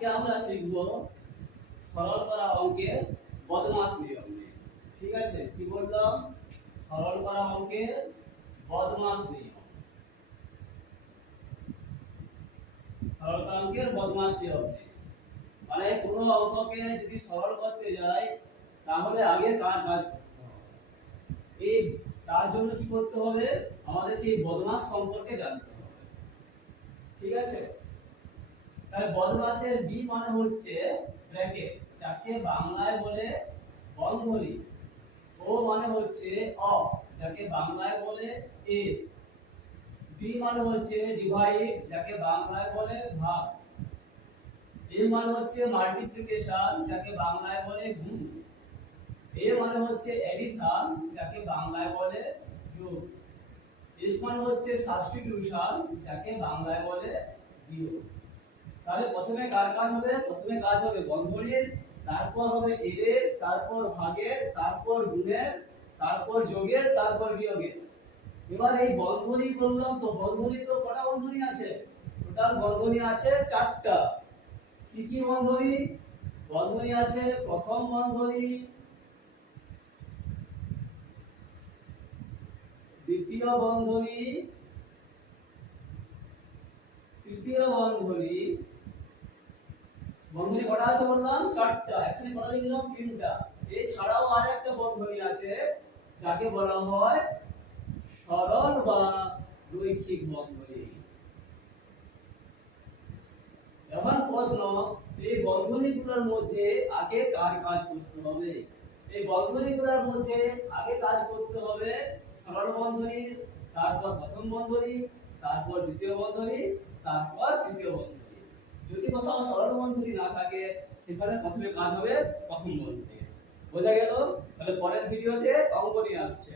আজকে আমরা শিখব সরল করা অঙ্কের বদমাশ নিয়ম নিয়ে। ঠিক আছে, কি বললাম? সরল করা অঙ্কের বদমাশ নিয়ম। সরল করা অঙ্কের বদমাশ নিয়ম নিয়ে মানে কোনো অঙ্ককে যদি সরল করতে যাই তাহলে আগে কার কাজ করতে হবে, এই তার জন্য কি করতে হবে? আমাদেরকে এই বদমাশ সম্পর্কে জানতে হবে। ঠিক আছে, তাহলে বদমাশের বি মানে হচ্ছে ব্র্যাকেট, যাকে বাংলায় বলে বন্ধনী। ও মানে হচ্ছে অ, যাকে বাংলায় বলে এ। বি মানে হচ্ছে ডিভাইড, যাকে বাংলায় বলে ভাগ। এ মানে হচ্ছে মাল্টিপ্লিকেশন, যাকে বাংলায় বলে গুণ। এ মানে হচ্ছে এডিশন, যাকে বাংলায় বলে যোগ। এস মানে হচ্ছে সাবস্টিটিউশন, যাকে বাংলায় বলে বিয়োগ। তাহলে প্রথমে কার কাজ হবে? প্রথমে কাজ হবে বন্ধনীর, তারপর হবে এর, তারপর ভাগের, তারপর গুণের, তারপর যোগের, তারপর বিয়োগের। এবার এই বন্ধনী বললাম তো, বন্ধনী তো কটা বন্ধনী আছে? টোটাল বন্ধনী আছে 4টা। কি কি বন্ধনী? বন্ধনী আছে প্রথম বন্ধনী, দ্বিতীয় বন্ধনী, তৃতীয় বন্ধনী। বন্ধনী কটা আছে বললাম? 4টা। এখানে কটা লিখলাম? 3টা। এছাড়াও আরেকটা বন্ধনী আছে যাকে বলা হয় সরল বা রৈখিক বন্ধনী। এখন প্রশ্ন, এই বন্ধনীগুলোর মধ্যে আগে কার কাজ করতে হবে? এই বন্ধনীগুলোর মধ্যে আগে কাজ করতে হবে সরল বন্ধনীর, তারপর প্রথম বন্ধনী, তারপর দ্বিতীয় বন্ধনী, তারপর তৃতীয় বন্ধনী। যদি কোথাও সরল বন্ধনী না থাকে সেখানে প্রথমে কাজ হবে প্রথম বন্ধনী। বোঝা গেল? তাহলে পরের ভিডিওতে অঙ্ক নিয়ে আসছে।